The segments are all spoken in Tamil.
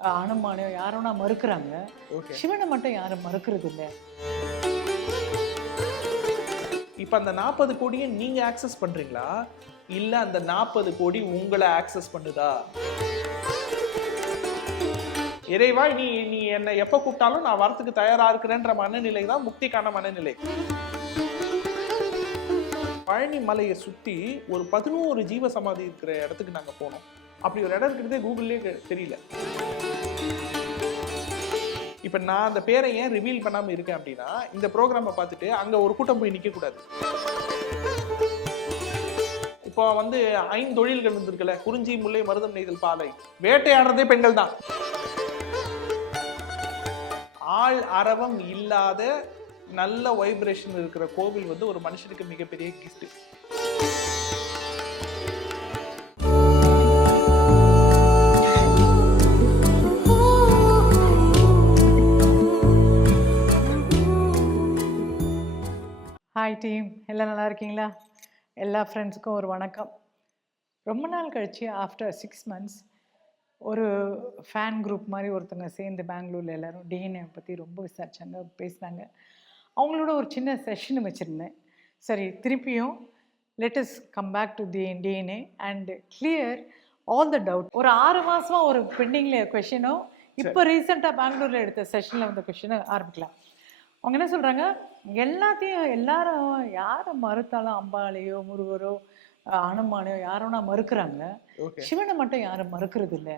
அனுமானையோ யாரோனா மறுக்கிறாங்க. சிவனை மட்டும் யாரும் மறுக்கிறது இல்லை. இப்ப அந்த 40 கோடியை நீங்க ஆக்சஸ் பண்றீங்களா இல்ல அந்த 40 கோடி உங்களை ஆக்சஸ் பண்ணுதா? இறைவா நீ நீ என்ன எப்ப கூப்பிட்டாலும் நான் வரத்துக்கு தயாரா இருக்கிறேன்ற மனநிலை தான் முக்திக்கான மனநிலை. பழனி மலையை சுத்தி ஒரு 11 ஜீவ சமாதி இருக்கிற இடத்துக்கு நாங்க போனோம். அப்படி ஒரு இடம் இருக்கிறதே கூகுள்லயே தெரியல. இப்ப நான் அந்த பேரை ஏன் ரிவீல் பண்ணாம இருக்கேன் அப்படின்னா, இந்த ப்ரோக்ராமை பார்த்துட்டு அங்க ஒரு கூட்டம் போய் நிக்க கூடாது. இப்போ வந்து 5 தொழில்கள் இருந்திருக்குல்ல, குறிஞ்சி, முல்லை, மருதம், நெய்தல், பாலை. வேட்டையாடுறதே பெண்கள் தான். ஆள் அரவம் இல்லாத நல்ல வைப்ரேஷன் இருக்கிற கோவில் வந்து ஒரு மனுஷனுக்கு மிகப்பெரிய கிஃப்ட். ஹாய் டீம், எல்லாம் நல்லா இருக்கீங்களா? எல்லா ஃப்ரெண்ட்ஸுக்கும் ஒரு வணக்கம். ரொம்ப நாள் கழிச்சு ஆஃப்டர் 6 months ஒரு ஃபேன் குரூப் மாதிரி ஒருத்தவங்க சேர்ந்து பெங்களூரில் எல்லோரும் டிஎன்ஏ பற்றி ரொம்ப விசாரிச்சாங்க, பேசினாங்க. அவங்களோட ஒரு சின்ன செஷன் வச்சுருந்தேன். சரி, திருப்பியும் let's come back to DNA and clear all the doubt. ஒரு 6 மாதமாக ஒரு பெண்டிங்கில் கொஷினும் இப்போ ரீசெண்டாக பெங்களூரில் எடுத்த செஷனில் வந்த கொஷினை ஆரம்பிக்கலாம். அவங்க என்ன சொல்கிறாங்க, எல்லாரும் யாரை மறுத்தாலும் அம்பாளையோ முருகரோ அனுமானையோ யாரோனா மறுக்கிறாங்க, சிவனை மட்டும் யாரும் மறுக்கிறது இல்லை.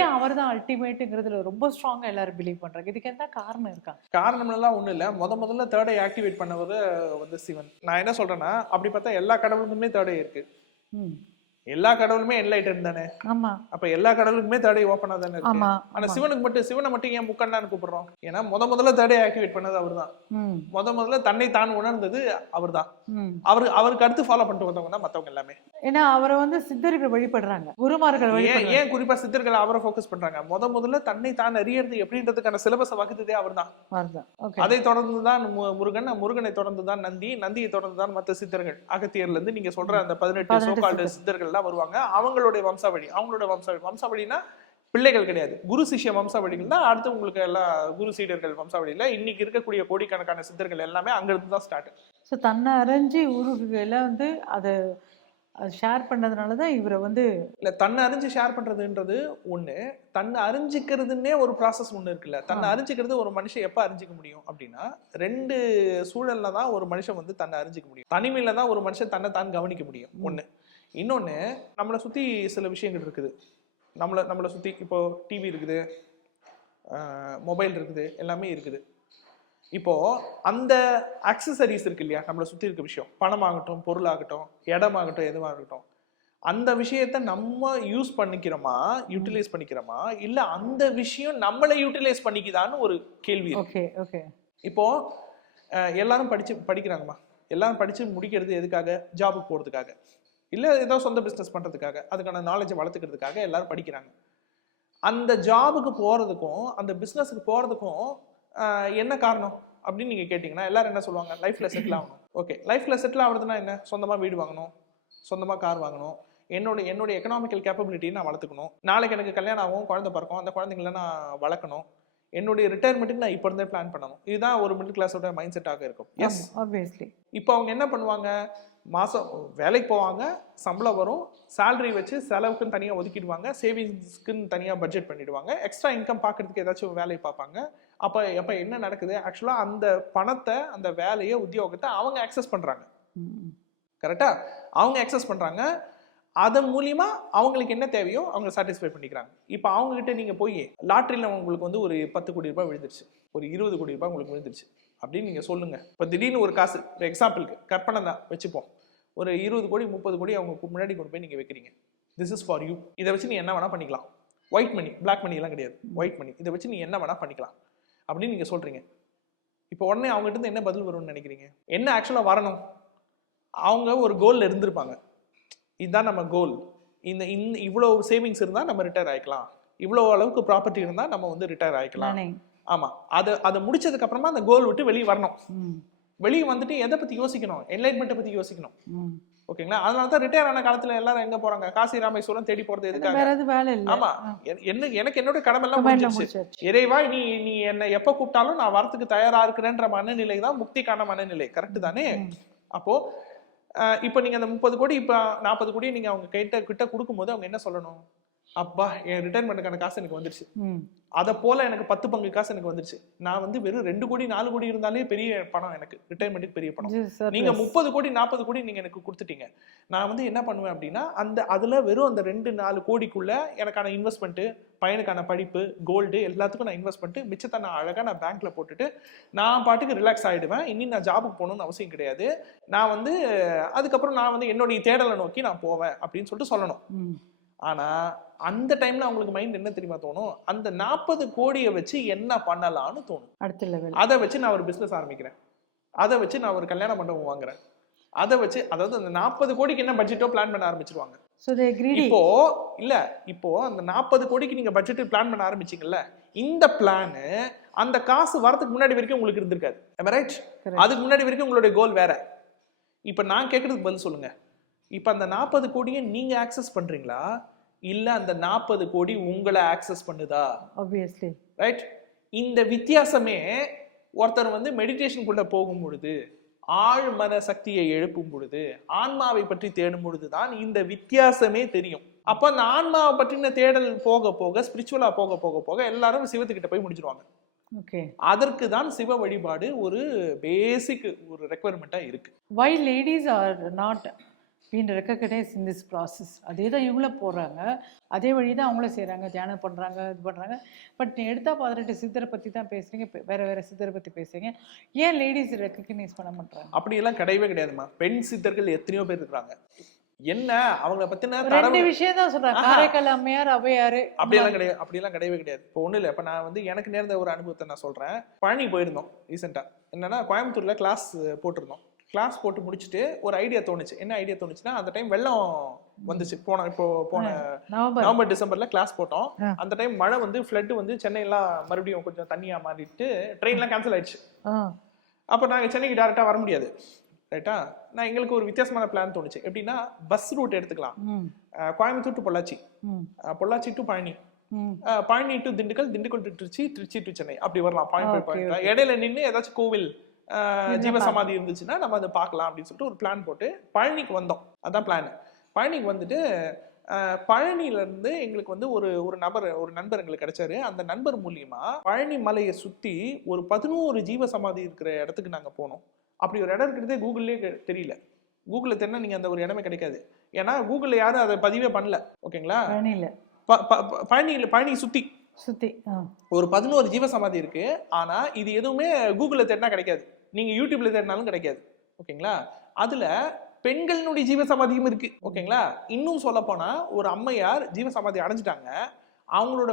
ஏன் அவர் தான் அல்டிமேட்டுங்கிறதுல ரொம்ப ஸ்ட்ராங்கா எல்லாரும் பிலீவ் பண்றாங்க. இதுக்கு என்ன காரணம் இருக்கா? காரணம் எல்லாம் ஒண்ணு இல்ல. முதல்ல தேர்ட் ஐ ஆக்டிவேட் பண்ணவர் வந்து சிவன். நான் என்ன சொல்றேன்னா, அப்படி பார்த்தா எல்லா கடவுளுக்குமே தேர்ட் ஐ இருக்கு. எல்லா கடவுளுமே என்லைட்டன் தானே. ஆமா. அப்ப எல்லா கடவுளுக்குமே தேர்ட் ஐ ஓபனா தானே இருக்கு. ஆனா சிவனை மட்டும் ஏன் முக்கண்ணான்னு கூப்பிடுறோம்? ஏன்னா முதல்ல தேர்ட் ஐ ஆக்டிவேட் பண்ணது அவர்தான். முதல்ல தன்னை தான் உணர்ந்தது அவர்தான். அவருக்கு அடுத்து ஃபாலோ பண்ணிட்டு வந்தவங்க தான் மத்தவங்க எல்லாமே. ஏன்னா அவரை வந்து சித்தர்கள் வழிபடுறாங்க, குருமார்கள் வழிபடுறாங்க. ஏன் குறிப்பா சித்தர்கள் அவரை ஃபோக்கஸ் பண்றாங்க? முதல்ல தன்னை தான் அறியறது எப்படின்றதுக்கான சிலபஸை வகுத்ததே அவர்தான். அதை தொடர்ந்துதான் முருகனை தொடர்ந்துதான் நந்தியை தொடர்ந்துதான் மற்ற சித்தர்கள். அகத்தியர்ல இருந்து நீங்க சொல்ற அந்த 18 சோகால்டு சித்தர்கள் வருவாங்க. அவங்களுடைய வம்சாவளினா பிள்ளைகள் கிடையாது, குரு சிஷ்ய வம்சாவளிகள் தான். அடுத்து உங்களுக்கு எல்லாம் குரு சீடர்கள் வம்சாவளியில இன்னைக்கு இருக்கக்கூடிய கோடிக்கணக்கான சித்தர்கள் எல்லாமே அங்க இருந்து தான் ஸ்டார்ட். ஸோ தன்னை அறிஞ்சு உருகுகளை வந்து அதை ஷேர் பண்ணதுனாலதான் இவரை வந்து இல்ல, தன்னை அறிஞ்சு ஷேர் பண்றதுன்றது ஒண்ணு, தன்னை அறிஞ்சிக்கிறதுன்னே ஒரு ப்ராசஸ் ஒண்ணு இருக்குல்ல. தன்னை அறிஞ்சிக்கிறது ஒரு மனுஷன் எப்ப அறிஞ்சிக்க முடியும் அப்படின்னா, 2 சூழல்ல தான் ஒரு மனுஷன் வந்து தன்னை அறிஞ்சிக்க முடியும். தனிமையில தான் ஒரு மனுஷன் தன்னை தான் கவனிக்க முடியும். ஒண்ணு. இன்னொன்று, நம்மளை சுற்றி சில விஷயங்கள் இருக்குது. நம்மளை சுற்றி இப்போ டிவி இருக்குது, மொபைல் இருக்குது, எல்லாமே இருக்குது. இப்போது அந்த ஆக்சசரிஸ் இருக்கு இல்லையா, நம்மளை சுற்றி இருக்க விஷயம், பணமாகட்டும், பொருளாகட்டும், இடமாகட்டும், எதுவாகட்டும், அந்த விஷயத்த நம்ம யூட்டிலைஸ் பண்ணிக்கிறோமா இல்லை அந்த விஷயம் நம்மளை யூட்டிலைஸ் பண்ணிக்குதான்னு ஒரு கேள்வி இருக்கு. இப்போது எல்லாரும் படிக்கிறாங்கம்மா. எல்லாரும் படித்து முடிக்கிறது எதுக்காக? ஜாபுக்கு போகிறதுக்காக, இல்லை ஏதோ சொந்த பிஸ்னஸ் பண்ணுறதுக்காக, அதுக்கான நாலேஜை வளர்த்துக்கிறதுக்காக எல்லாரும் படிக்கிறாங்க. அந்த ஜாபுக்கு போகிறதுக்கும் அந்த பிஸ்னஸுக்கு போகிறதுக்கும் என்ன காரணம் அப்படின்னு நீங்கள் கேட்டிங்கன்னா எல்லாரும் என்ன சொல்லுவாங்க? லைஃப்பில் செட்டில் ஆகணும். ஓகே, லைஃப்பில் செட்டில் ஆகுறதுனா என்ன? சொந்தமாக வீடு வாங்கணும், சொந்தமாக கார் வாங்கணும், என்னோட எக்கனாமிக்கல் கேப்பபிலிட்டியை நான் வளர்த்துக்கணும், நாளைக்கு எனக்கு கல்யாணம் ஆகும், குழந்தை பிறக்கும், அந்த குழந்தைங்கள நான் வளர்க்கணும், என்னுடைய ரிட்டையர்மெண்ட்டுக்கு நான் இப்போ இருந்தே பிளான் பண்ணணும். இதுதான் ஒரு மிடில் கிளாஸோட மைண்ட் செட்டாக இருக்கும். Yes, obviously. இப்போ அவங்க என்ன பண்ணுவாங்க? மாதம் வேலைக்கு போவாங்க, சம்பளம் வரும், சேலரி வச்சு செலவுக்குன்னு தனியாக ஒதுக்கிடுவாங்க, சேவிங்ஸ்க்குன்னு தனியாக பட்ஜெட் பண்ணிடுவாங்க, எக்ஸ்ட்ரா இன்கம் பார்க்கறதுக்கு ஏதாச்சும் வேலையை பார்ப்பாங்க. அப்போ என்ன நடக்குது? ஆக்சுவலாக அந்த பணத்தை, அந்த வேலையை, உத்தியோகத்தை அவங்க ஆக்சஸ் பண்ணுறாங்க. கரெக்டாக அவங்க ஆக்சஸ் பண்ணுறாங்க. அதன் மூலியமா அவங்களுக்கு என்ன தேவையோ அவங்க சாட்டிஸ்ஃபை பண்ணிக்கிறாங்க. இப்போ அவங்ககிட்ட நீங்கள் போய் லாட்ரியில் உங்களுக்கு வந்து ஒரு 10 கோடி ரூபாய் விழுந்துருச்சு, ஒரு 20 கோடி ரூபாய் உங்களுக்கு விழுந்துருச்சு அப்படின்னு நீங்கள் சொல்லுங்கள். இப்போ திடீர்னு ஒரு காசு, ஒரு எக்ஸாம்பிளுக்கு கற்பனை தான் வச்சுப்போம், ஒரு 20 கோடி 30 கோடி அவங்க முன்னாடி கொண்டு போய் நீங்கள் வைக்கிறீங்க. This is for you. இதை வச்சு நீ என்ன வேணால் பண்ணிக்கலாம். ஒயிட் மணி, பிளாக் மணி எல்லாம் கிடையாது, ஒயிட் மணி. இதை வச்சு நீ என்ன வேணால் பண்ணிக்கலாம் அப்படின்னு நீங்கள் சொல்கிறீங்க. இப்போ உடனே அவங்ககிட்ட இருந்து என்ன பதில் வரும்னு நினைக்கிறீங்க? என்ன ஆக்சுவலாக வரணும்? அவங்க ஒரு கோலில் இருந்திருப்பாங்க. இதுதான் நம்ம கோல், இந்த இவ்வளோ சேவிங்ஸ் இருந்தால் நம்ம ரிட்டையர் ஆகிக்கலாம், இவ்வளோ அளவுக்கு ப்ராப்பர்ட்டி இருந்தால் நம்ம வந்து ரிட்டையர் ஆகிக்கலாம். ஆமாம், அதை முடிச்சதுக்கு அப்புறமா அந்த கோல் விட்டு வெளியே வரணும். வெளியே வந்துட்டு எதை பற்றி யோசிக்கணும்? என்லைட்மெண்ட்டை பற்றி யோசிக்கணும். ஓகேங்களா? அதனால தான் ரிட்டையர் ஆன காலத்துல எல்லாரும் எங்க போறாங்க? காசி ராமேஸ்வரம் தேடி போறது எதுக்காக? வேற எதுவும் வேலை இல்ல. ஆமா. எனக்கு என்னோட கடமை எல்லாம் கமெண்ட்ல முடிஞ்சிருச்சு. முடிச்சாச்சு. இறைவா நீ நீ என்ன எப்ப கூப்பிட்டாலும் நான் வரத்துக்கு தயாரா இருக்கிறேன்ற மனநிலை தான் முக்திக்கான மனநிலை. கரெக்ட் தானே? அப்போ இப்ப நீங்க அந்த 30 கோடி இப்ப 40 கோடி நீங்க அவங்க கிட்ட கொடுக்கும்போது அவங்க என்ன சொல்லணும்? அப்பா என் ரிட்டைர்மெண்ட்டுக்கான காசு எனக்கு வந்துருச்சு. அதை போல எனக்கு 10 பங்கு காசு எனக்கு வந்துருச்சு. நான் வந்து வெறும் 2 கோடி 4 கோடி இருந்தாலே பெரிய பணம் எனக்கு. ரிட்டைர்மெண்ட்டுக்கு பெரிய பணம். நீங்க 30 கோடி 40 கோடி நீங்க எனக்கு கொடுத்துட்டீங்க. நான் வந்து என்ன பண்ணுவேன் அப்படின்னா அதுல வெறும் அந்த 2-4 கோடிக்குள்ள எனக்கான இன்வெஸ்ட்மெண்ட், பையனுக்கான படிப்பு, கோல்டு எல்லாத்துக்கும் நான் இன்வெஸ்ட் பண்ணிட்டு மிச்சத்தை நான் அழகா நான் பேங்க்ல போட்டுட்டு நான் பாட்டுக்கு ரிலாக்ஸ் ஆயிடுவேன். இனி நான் ஜாபுக்கு போகணும்னு அவசியம் கிடையாது. நான் வந்து அதுக்கப்புறம் நான் வந்து என்னுடைய தேடலை நோக்கி நான் போவேன் அப்படின்னு சொல்லிட்டு சொல்லணும். ஆனா அந்த டைம்ல அவங்களுக்கு மைண்ட் என்ன தெரியுமா தோணும்? அந்த 40 கோடியை வச்சு என்ன பண்ணலாம்னு தோணும். அடுத்த லெவல் அதை வச்சு நான் ஒரு பிசினஸ் ஆரம்பிக்கிறேன், அதை வச்சு நான் ஒரு கல்யாண மண்டபம் வாங்குறேன், அதை வச்சு அதாவது அந்த 40 கோடிக்கு என்ன பட்ஜெட்டோ பிளான் பண்ண ஆரம்பிச்சிருவாங்க. இப்போ அந்த 40 கோடிக்கு நீங்க பட்ஜெட் பிளான் பண்ண ஆரம்பிச்சீங்கல்ல, இந்த பிளான் அந்த காசு வரதுக்கு முன்னாடி வரைக்கும் உங்களுக்கு இருந்திருக்காது. ரைட்? அதுக்கு முன்னாடி வரைக்கும் உங்களுடைய கோல் வேற. இப்ப நான் கேட்கறதுக்கு பதில் சொல்லுங்க. இப்ப அந்த 40 கோடியை நீங்க ஆக்சஸ் பண்றீங்களா இல்ல அந்த 40 கோடி உங்களை ஆக்சஸ் பண்ணுதா? ஆப்வியஸ்லி. ரைட்? இந்த வித்தியாசமே ஒருத்தர் வந்து மெடிடேஷனுக்குள்ள போகும் பொழுது, ஆழ் மன சக்தியை எழுப்பும் பொழுது, ஆன்மாவை பற்றி தேடும் பொழுதுதான் இந்த வித்தியாசமே தெரியும். அப்ப அந்த ஆன்மாவை பற்றின தேடல் போக போக, ஸ்பிரிச்சுவலா போக போக போக எல்லாரும் சிவத்துக்கிட்ட போய் முடிச்சிருவாங்க. அதற்கு தான் சிவ வழிபாடு ஒரு பேசிக் ஒரு ரெக்குவயர்மெண்டா இருக்கு. Why ladies are not being recognized in this process? அதே தான் இவங்களும் போடுறாங்க, அதே வழி தான் அவங்களும் செய்கிறாங்க, தியானம் பண்ணுறாங்க, இது பண்ணுறாங்க. பட் நீ எடுத்தா 18 சித்தரை பற்றி தான் பேசுறீங்க, வேற சித்தரை பற்றி பேசுறீங்க. ஏன் லேடிஸ் ரெக்கக்னைஸ் பண்ண மாட்டாங்க? அப்படியெல்லாம் கிடையவே கிடையாதுமா. பெண் சித்தர்கள் எத்தனையோ பேர் இருக்காங்க. என்ன அவங்கள பத்தின ரெண்டு விஷயம் தான் சொல்றாங்க. காரைக்கால் அம்மையார், அவையாரு, அப்படியெல்லாம் கிடையவே கிடையாது. இப்போ ஒண்ணு இல்ல, இப்ப நான் வந்து எனக்கு நேர்ந்த ஒரு அனுபவத்தை நான் சொல்றேன். பழனி போயிருந்தோம் ரீசெண்டா. என்னன்னா கோயம்புத்தூர்ல கிளாஸ் போட்டிருந்தோம். கிளாஸ் போட்டு முடிச்சுட்டு ஒரு ஐடியா தோணுச்சு. என்ன ஐடியா தோணுச்சுன்னா, அந்த டைம் வெள்ளம் வந்துச்சு. போன நவம்பர் டிசம்பர்ல கிளாஸ் போட்டோம். அந்த டைம் மழை வந்து ஃப்ளட் வந்து சென்னையெல்லாம் மறுபடியும் கொஞ்சம் தண்ணியா மாறிட்டு ட்ரெயின்லாம் கேன்சல் ஆயிடுச்சு. அப்ப நாங்க சென்னைக்கு டைரக்டா வர முடியாது. ரைட்டா? நான் எங்களுக்கு ஒரு வித்தியாசமான பிளான் தோணுச்சு. எப்படின்னா, பஸ் ரூட் எடுத்துக்கலாம். Coimbatore to Pollachi, Pollachi to Palani, Palani to Dindigul, Dindigul to Trichy, Trichy to Chennai, அப்படி வரலாம். பாயிண்ட் இடையில நின்று ஏதாச்சும் கோவில் ஜீவசமாதி இருந்துச்சுன்னா நம்ம அதை பார்க்கலாம் அப்படின்னு சொல்லிட்டு ஒரு பிளான் போட்டு பழனிக்கு வந்தோம். அதான் பிளான். பழனிக்கு வந்துட்டு பழனில இருந்து எங்களுக்கு வந்து ஒரு நண்பர் எங்களுக்கு கிடைச்சாரு. அந்த நண்பர் மூலியமா பழனி மலையை சுத்தி ஒரு 11 ஜீவசமாதி இருக்கிற இடத்துக்கு நாங்க போனோம். அப்படி ஒரு இடம் இருக்கிறதே கூகுள்லயே தெரியல. கூகுள்ல தெரினா நீங்க அந்த ஒரு இடமே கிடைக்காது. ஏன்னா கூகுள்ல யாரும் அதை பதிவே பண்ணல. ஓகேங்களா? பழனி சுத்தி ஒரு 11 ஜீவசமாதி இருக்கு. ஆனா இது எதுவுமே கூகுள்ல தேடினா கிடைக்காது, நீங்க யூடியூப்ல தேடினாலும் கிடைக்காது. ஓகேங்களா? அதுல பெண்களுடைய ஜீவசமாதியும் இருக்கு. ஓகேங்களா? இன்னும் சொல்ல போனா ஒரு அம்மையார் ஜீவசமாதி அடைஞ்சிட்டாங்க. அவங்களோட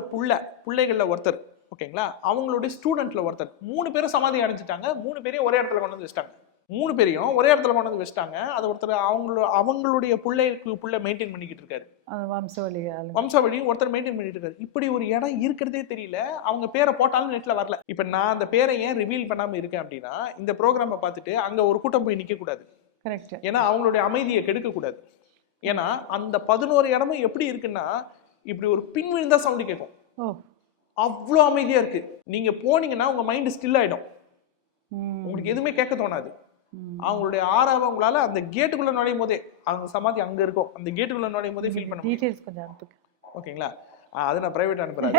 பிள்ளைகள்ல ஒருத்தர், ஓகேங்களா, அவங்களுடைய ஸ்டூடெண்ட்ல ஒருத்தர், 3 பேரும் சமாதி அடைஞ்சிட்டாங்க. 3 பேரையும் ஒரே இடத்துல கொண்டு வந்து வச்சிட்டாங்க. 3 பேரையும் ஒரே இடத்துல கொண்டு வந்து வச்சிட்டாங்க. அது ஒருத்தர் அவங்களுடைய பிள்ளை மெயின்டைன் பண்ணிக்கிட்டு இருக்காரு. வம்சாவளியும் ஒருத்தர் மெயின்டைன் பண்ணிட்டு இருக்காரு. இப்படி ஒரு இடம் இருக்கிறதே தெரியல. அவங்க பேரை போட்டாலும் நெட்ல வரல. இப்ப நான் அந்த பேரை ஏன் ரிவீல் பண்ணாம இருக்கேன் அப்படின்னா, இந்த ப்ரோக்ராமை பார்த்துட்டு அங்க ஒரு கூட்டம் போய் நிக்க கூடாது. ஏன்னா அவங்களுடைய அமைதியை கெடுக்க கூடாது. ஏன்னா அந்த 11 இடமும் எப்படி இருக்குன்னா, இப்படி ஒரு பின் விழுந்தா சவுண்ட் கேட்கும். அவ்வளோ அமைதியா இருக்கு. நீங்க போனீங்கன்னா உங்க மைண்ட் ஸ்டில் ஆயிடும். உங்களுக்கு எதுவுமே கேட்க தோணாது. அவங்களுடைய ஆறாவை உங்களால அந்த கேட்டுக்குள்ள நுழையும் போதே, அவங்க சமாதி அங்க இருக்கும், அந்த கேட்டுக்குள்ள நுழையும் போதே ஃபீல் பண்ண முடியும். ஓகேங்களா? அதை நான் பிரைவேட் அனுப்புறேன்.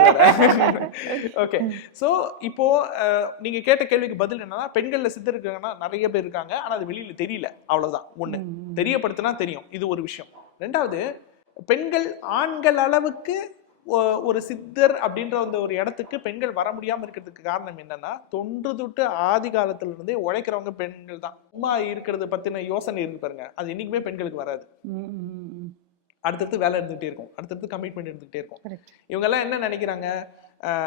ஓகே. சோ இப்போ நீங்க கேட்ட கேள்விக்கு பதில் என்னன்னா, பெண்கள்ல சித்தர் இருக்காங்கன்னா நிறைய பேர் இருக்காங்க. ஆனா அது வெளியில தெரியல. அவ்வளவுதான். ஒண்ணு, தெரியப்படுத்தினா தெரியும். இது ஒரு விஷயம். 2வது, பெண்கள் ஆண்கள் அளவுக்கு ஒரு சித்தர் அப்படின்ற அந்த ஒரு இடத்துக்கு பெண்கள் வர முடியாம இருக்கிறதுக்கு காரணம் என்னன்னா, தொன்று தொட்டு ஆதி காலத்துல இருந்தே உழைக்கிறவங்க பெண்கள் தான். சும்மா இருக்கிறது பத்தின யோசனை இருக்கு பாருங்க, அது என்னைக்குமே பெண்களுக்கு வராது. அடுத்தடுத்து வேலை இருந்துகிட்டே இருக்கும், அடுத்தடுத்து கமிட்மெண்ட் இருந்துகிட்டே இருக்கும். இவங்க எல்லாம் என்ன நினைக்கிறாங்க,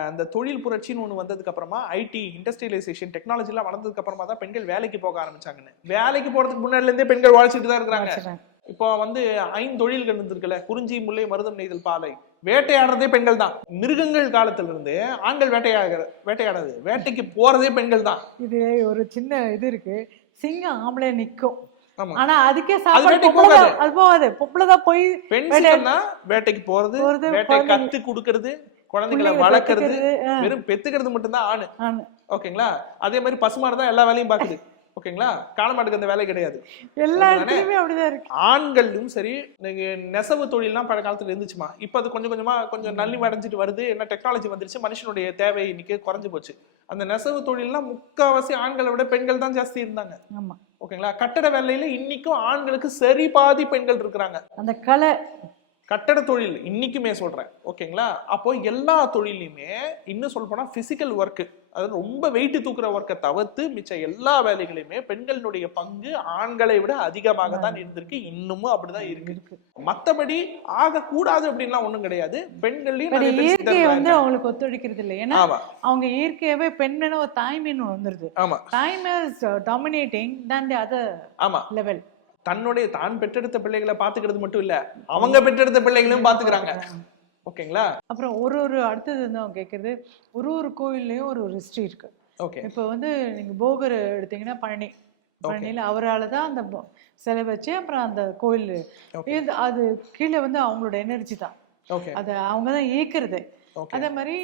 அந்த தொழில் புரட்சின்னு ஒன்று வந்ததுக்கு அப்புறமா, ஐடி இண்டஸ்ட்ரியலைசேஷன் டெக்னாலஜி எல்லாம் வளர்ந்ததுக்கு அப்புறமா தான் பெண்கள் வேலைக்கு போக ஆரம்பிச்சாங்கன்னு. வேலைக்கு போறதுக்கு முன்னாடில இருந்தே பெண்கள் உழைச்சிட்டு தான் இருக்கிறாங்க. இப்போ வந்து 5 தொழில்கள் இருந்திருக்குல்ல, குறிஞ்சி, முல்லை, மருதம், நெய்தல், பாலை. வேட்டையாடுறதே பெண்கள் தான். மிருகங்கள் காலத்துல இருந்து ஆண்கள் வேட்டையாடாது, வேட்டைக்கு போறதே பெண்கள் தான். இது ஒரு சின்ன இது இருக்கு. சிங்கம் ஆம்பளை நிற்கும், ஆமா. ஆனா அதுக்கே அது சாப்பாடு வேட்டைக்கு பொம்பளை போகாது. தான், அது போகாது, பொம்பளை தான் போய் பெண் வேட்டை- சிங்கம்னா வேட்டைக்கு போறது, போறது, வேட்டை குழந்தைங்க- கத்து கொடுக்கறது, குழந்தைகளை பிள்ளைங்களை வளர்க்கறது, பெத்துக்கிறது, வெறும் பெத்துக்கிறது மட்டும்தான் ஆணு. ஆணு. ஓகேங்களா? அதே மாதிரி பசுமாடு தான் எல்லா வேலையும் பாக்குது. ஓகேங்களா? காளமாட்டுக்கு அந்த வேலை கிடையாது. எல்லா அதுதானே? இடத்துலயுமே அப்படிதான் இருக்கு. ஆண்களும் சரி, நீங்க நெசவு தொழில்லாம் பழைய காலத்துல இருந்துச்சுமா. இப்ப அது கொஞ்சம் கொஞ்சமா கொஞ்சம் நலிவடைஞ்சிட்டு வருது. என்ன டெக்னாலஜி வந்துருச்சு, மனுஷனுடைய தேவை இன்னைக்கு குறைஞ்சு போச்சு. அந்த நெசவு தொழில்லாம் முக்காவாசி ஆண்களை விட பெண்கள் தான் ஜாஸ்தி இருந்தாங்க. ஆமா, ஓகேங்களா? கட்டட வேலையில இன்னைக்கும் ஆண்களுக்கு சரி பாதி பெண்கள் இருக்கிறாங்க. அந்த கலை கட்டட தொழில் இன்னைக்குமே சொல்றேன். ஓகேங்களா? அப்போ எல்லா தொழிலையுமே இன்னும் சொல்ல போனா பிசிக்கல் ஒர்க், அதாவது ரொம்ப வெயிட் தூக்குற ஒர்க்கை தவிர்த்து மிச்ச எல்லா வேலைகளையுமே பெண்களுடைய பங்கு ஆண்களை விட அதிகமாக தான் இருந்திருக்கு. இன்னமும் அப்படிதான் இருக்கு. மத்தபடி ஆகக்கூடாது அப்படின்லாம் ஒண்ணும் கிடையாது. பெண்களையும் பட் நிறைய பேர் இயற்கையை சித்தர்கள் வந்து இருக்காங்க. அவங்களுக்கு ஒத்துழைக்கிறது இல்லை. ஏன்னா ஆமா அவங்க இயற்கையாவே பெண்ணுன்னு ஒரு தாய்மைன்னு வந்துருது. ஆமா time is dominating than the other ஆமா level. தன்னுடைய தான் பெற்றெடுத்த பிள்ளைகளை பாத்துக்கிறது மட்டும் இல்ல, அவங்க பெற்றெடுத்த பிள்ளைகளையும் பாத்துக்கிறாங்க. ஓகேங்களா? அப்புறம் ஒரு ஒரு அடுத்தது வந்து அவங்க கேட்கறது, ஒரு ஒரு கோயில்லையும் ஒரு ஒரு ஹிஸ்டரி இருக்கு. ஓகே இப்போ வந்து நீங்க போகர் எடுத்தீங்கன்னா பழனியில அவரால் தான் அந்த சிலை வச்சு அப்புறம் அந்த கோயில் அது கீழே வந்து அவங்களோட எனர்ஜி தான், ஓகே அதை அவங்க தான் இயக்குறது. ஓகே அதே மாதிரி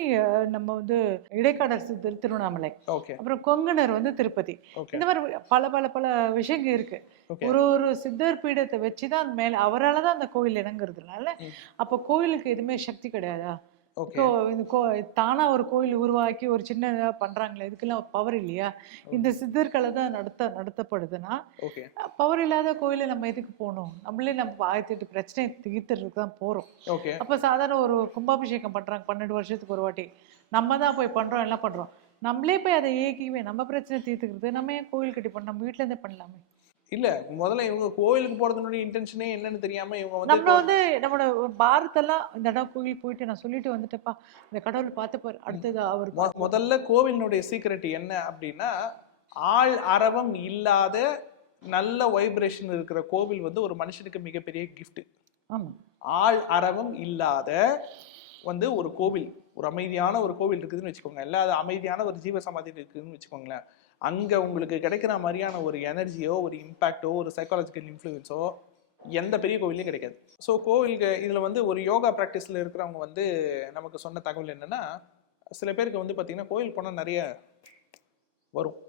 நம்ம வந்து இடைக்காடர் சித்தர் திருவண்ணாமலை, ஓகே அப்புறம் கொங்கணர் வந்து திருப்பதி. ஓகே இந்த மாதிரி பல பல பல விஷயங்கள் இருக்கு. ஓகே ஒரு ஒரு சித்தர் பீடத்தை வச்சுதான் அது மேல அவரால் தான் அந்த கோயில் இணங்குறதுனால அப்போ கோயிலுக்கு எதுவுமே சக்தி கிடையாதா? ஓகே இந்த தானா ஒரு கோயில் உருவாக்கி ஒரு சின்ன இதா பண்றாங்களே, இதுக்கெல்லாம் பவர் இல்லையா? இந்த சித்தர்களை தான் நடத்தப்படுதுன்னா ஓகே பவர் இல்லாத கோயிலை நம்ம எதுக்கு போகணும்? நம்மளே நம்ம 1008 பிரச்சனை தீர்த்துறதுக்கு தான் போறோம். ஓகே அப்ப சாதாரண ஒரு கும்பாபிஷேகம் பண்றாங்க 12 வருஷத்துக்கு ஒரு வாட்டி, நம்ம தான் போய் பண்றோம், எல்லாம் பண்றோம். நம்மளே போய் அதை இயக்கிவே நம்ம பிரச்சனை தீர்த்துக்கிறது, நம்ம ஏன் கோயில் கட்டி பண்ண, நம்ம வீட்டுல இருந்தே பண்ணலாமே. இல்ல முதல்ல இவங்க கோயிலுக்கு போறதுனுடைய இன்டென்ஷனே என்னன்னு தெரியாம இவங்க வந்து நம்ம வந்து நம்மளோட பாரத்தெல்லாம் இந்த இடம் கோயில் போயிட்டு நான் சொல்லிட்டு வந்துட்டேப்பா, இந்த கடவுள் பார்த்துப்பாரு, அடுத்தது அவர் முதல்ல கோவிலினுடைய சீக்ரெட் என்ன அப்படின்னா, ஆள் அரவம் இல்லாத நல்ல வைப்ரேஷன் இருக்கிற கோவில் வந்து ஒரு மனுஷனுக்கு மிகப்பெரிய கிஃப்ட். ஆமா, ஆள் அரவம் இல்லாத வந்து ஒரு கோவில், ஒரு அமைதியான ஒரு கோவில் இருக்குதுன்னு வச்சுக்கோங்க, இல்ல அது அமைதியான ஒரு ஜீவ சமாதி இருக்குதுன்னு வச்சுக்கோங்களேன், அங்க உங்களுக்கு கிடைக்கிற மாதிரியான ஒரு எனர்ஜியோ ஒரு இம்பாக்டோ ஒரு சைக்காலஜிக்கல் இன்ஃப்ளூயன்ஸோ எந்த பெரிய கோவிலையும் கிடைக்காது. ஸோ கோவிலுக்கு இதில் வந்து ஒரு யோகா ப்ராக்டிஸில் இருக்கிறவங்க வந்து நமக்கு சொன்ன தகவல் என்னன்னா, சில பேருக்கு வந்து பார்த்தீங்கன்னா கோயில் போனால் நிறைய வரும்.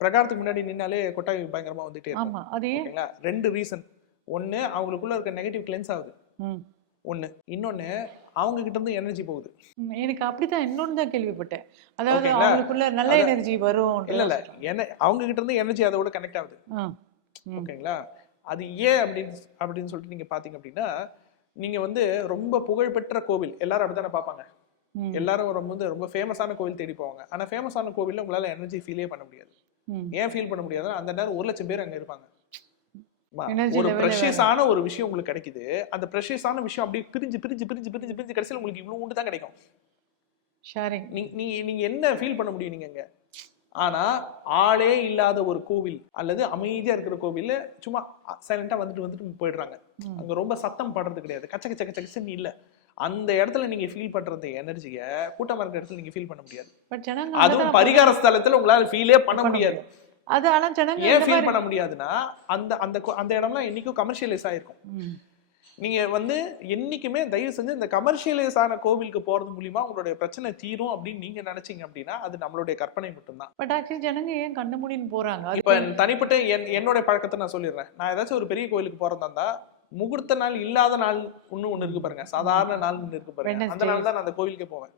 பிரகாரத்துக்கு முன்னாடி நின்னாலே கொட்டாய் பயங்கரமாக வந்துட்டே இருக்கும். ஓகேங்களா? 2 ரீசன். ஒன்று, அவங்களுக்குள்ள இருக்க நெகட்டிவ் கிளென்ஸ் ஆகுது. ஒன்று, இன்னொன்று அவங்க கிட்ட இருந்து எனர்ஜி போகுது. எனக்கு அப்படித்தான் இன்னொன்று தான் கேள்விப்பட்டேன், அதாவது அவங்களுக்குள்ள நல்ல எனர்ஜி வரும். இல்ல அவங்க கிட்ட இருந்து எனர்ஜி அதோட கனெக்ட் ஆகுது. ஓகேங்களா? அது ஏன் அப்படின்னு சொல்லிட்டு நீங்க பாத்தீங்க அப்படின்னா, நீங்க வந்து ரொம்ப புகழ்பெற்ற கோவில் எல்லாரும் அப்படித்தானே பார்ப்பாங்க. எல்லாரும் வந்து ரொம்ப ஃபேமஸான கோவில் தேடி போவாங்க. ஆனா ஃபேமஸான கோவில்ல உங்களால எனர்ஜி ஃபீலே பண்ண முடியாது. ஏன் ஃபீல் பண்ண முடியாதுன்னா, அந்த நேரம் 1,00,000 பேர் அங்க இருப்பாங்க. ஒரு ப்ரெஷியஸான ஒரு விஷயம் உங்களுக்கு கிடைக்குது, அந்த ப்ரெஷியஸான விஷயம் அப்படியே பிரிஞ்சு பிரிஞ்சு பிரிஞ்சு பிரிஞ்சு பிரிஞ்சு கடைசியில் உங்களுக்கு இவ்வளவு உண்டு தான் கிடைக்கும். நீங்க என்ன ஃபீல் பண்ண முடியும் நீங்க? ஆனா ஆளே இல்லாத ஒரு கோவில் அல்லது அமைதியா இருக்கிற கோவில்ல சும்மா சைலண்டா வந்துட்டு போயிடுறாங்க. அங்க ரொம்ப சத்தம் படுறது கிடையாது, கச்ச கச்ச கச்ச கச்சன்னு இல்ல. அந்த இடத்துல நீங்க ஃபீல் பண்றது எனர்ஜிய கூட்டமா இருக்கிற இடத்துல நீங்க ஃபீல் பண்ண முடியாது. அதுவும் பரிகார ஸ்தலத்துல உங்களால ஃபீலே பண்ண முடியாது. அது ஆனா ஜனங்க ஏன் ஃபீல் பண்ண முடியாதுன்னா, அந்த இடம்லாம் என்னைக்கும் கமர்ஷியலைஸ் ஆயிருக்கும். நீங்க வந்து என்னைக்குமே தயவு செஞ்சு இந்த கமர்ஷியலைஸ் ஆன கோவிலுக்கு போறது மூலியமா உங்களுடைய பிரச்சனை தீரும் அப்படின்னு நீங்க நினைச்சீங்க அப்படின்னா அது நம்மளுடைய கற்பனை மட்டும்தான். பட் ஆக்சுவலி ஜனங்க ஏன் கண்ண மூடின்னு போறாங்க? இப்ப தனிப்பட்ட என்னோட பழக்கத்தை நான் சொல்லிடுறேன். நான் ஏதாச்சும் ஒரு பெரிய கோயிலுக்கு போறதா இருந்தா, முகூர்த்த நாள் இல்லாத நாள் ஒண்ணு இருக்கு பாருங்க, சாதாரண நாள் இருக்கு பாருங்க, அந்த நாள் தான் நான் அந்த கோவிலுக்கு போவேன்.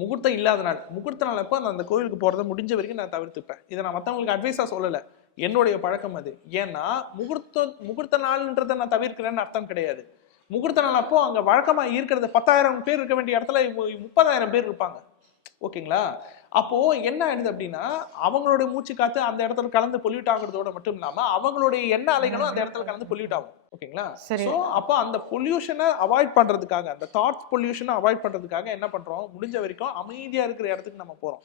முகூர்த்தம் இல்லாத நாள், முகூர்த்த நாள் அப்போ நான் அந்த கோவிலுக்கு போறதை முடிஞ்ச வரைக்கும் நான் தவிர்த்துப்பேன். இதை நான் மற்றவங்களுக்கு அட்வைஸா சொல்லல, என்னுடைய பழக்கம் அது. ஏன்னா முகூர்த்த நாள்ன்றதை நான் தவிர்க்கிறேன்னு அர்த்தம் கிடையாது. முகூர்த்த நாள் அப்போ அங்க வழக்கமா இருக்கிறது 10,000 பேர் இருக்க வேண்டிய இடத்துல 30,000 பேர் இருப்பாங்க. ஓகேங்களா? அப்போ என்ன ஆயிடுது அப்படின்னா, அவங்களுடைய மூச்சு காத்து அந்த இடத்துல கலந்து பொல்யூட் ஆகுறதோட மட்டும் இல்லாம அவங்களுடைய எண்ண அலைகளும் அந்த இடத்துல கலந்து பொல்யூட் ஆகும். ஓகேங்களா? சோ அப்போ அந்த பொல்யூஷனை அவாய்ட் பண்றதுக்காக, அந்த தாட்ஸ் பொல்யூஷனை அவாய்ட் பண்றதுக்காக என்ன பண்றோம், முடிஞ்ச வரைக்கும் அமைதியா இருக்கிற இடத்துக்கு நம்ம போறோம்.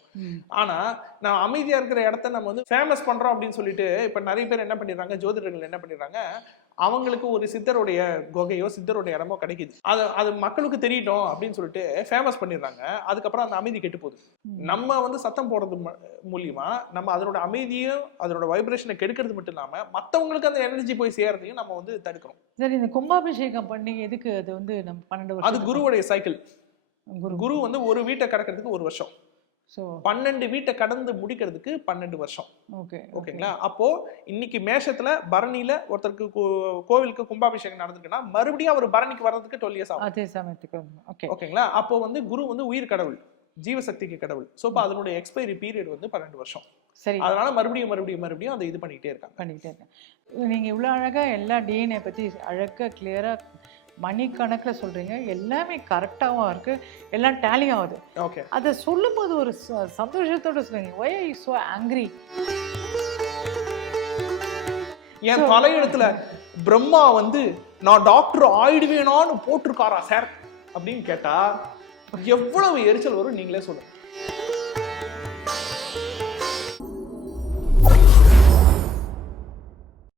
ஆனா நான் அமைதியா இருக்கிற இடத்த நம்ம வந்து ஃபேமஸ் பண்றோம் அப்படின்னு சொல்லிட்டு இப்ப நிறைய பேர் என்ன பண்ணிடுறாங்க, ஜோதிடர்கள் என்ன பண்ணிடுறாங்க, அவங்களுக்கு ஒரு சித்தருடைய குகையோ சித்தருடைய இடமோ கிடைக்குது. அது மக்களுக்கு தெரியட்டும் அப்படின்னு சொல்லிட்டு ஃபேமஸ் பண்ணிடுறாங்க. அதுக்கப்புறம் அந்த அமைதி கெட்டு போகுது. நம்ம வந்து சத்தம் போடுறது மூலியமா நம்ம அதனோட அமைதியும் அதனோட வைப்ரேஷனை கெடுக்கிறது மட்டும் இல்லாம மத்தவங்களுக்கு அந்த எனர்ஜி போய் சேர்றதையும் நம்ம வந்து தடுக்கிறோம். சரி, இந்த கும்பாபிஷேகம் பண்ணி எதுக்கு அது வந்து நம்ம 12 அது வருஷம் குருவுடைய சைக்கிள். குரு வந்து ஒரு வீட்டை கடக்கிறதுக்கு 1 வருஷம், ஸோ 12 வீட்டை கடந்து முடிக்கிறதுக்கு 12 வருஷம். ஓகே ஓகேங்களா? அப்போ இன்னைக்கு மேஷத்துல பரணியில ஒருத்தருக்கு கோவிலுக்கு கும்பாபிஷேகம் நடந்துருக்குன்னா மறுபடியும் அவர் பரணிக்கு வர்றதுக்கு 12 years ஆகும். அதே சமயத்துக்கு ஓகே ஓகேங்களா? அப்போ வந்து குரு வந்து உயிர் கடவுள், ஜீவசக்திக்கு கடவுள். ஸோ இப்போ அதனுடைய எக்ஸ்பைரி பீரியட் வந்து 12 வருஷம். சரி, அதனால மறுபடியும் அதை இது பண்ணிக்கிட்டே இருக்காங்க. பண்ணிக்கிட்டே இருக்கேன். நீங்கள் இவ்வளோ அழகாக எல்லா டிஎன்ஏ பற்றி அழகாக கிளியராக மணிக்கணக்கில் சொல்கிறீங்க. எல்லாமே கரெக்டாகவும் இருக்குது, எல்லாம் டேலி ஆகுது. ஓகே, அதை சொல்லும்போது ஒரு சந்தோஷத்தோட சொல்லுங்க. ஒய் ஐ ஸோ ஆங்க்ரி? என் தலையெழுத்துல பிரம்மா வந்து நான் டாக்டர் ஆயிடுவேனான்னு போட்டிருக்காரா சார் அப்படின்னு கேட்டா எவ்வளவு எரிச்சல் வரும் நீங்களே சொல்லுங்க.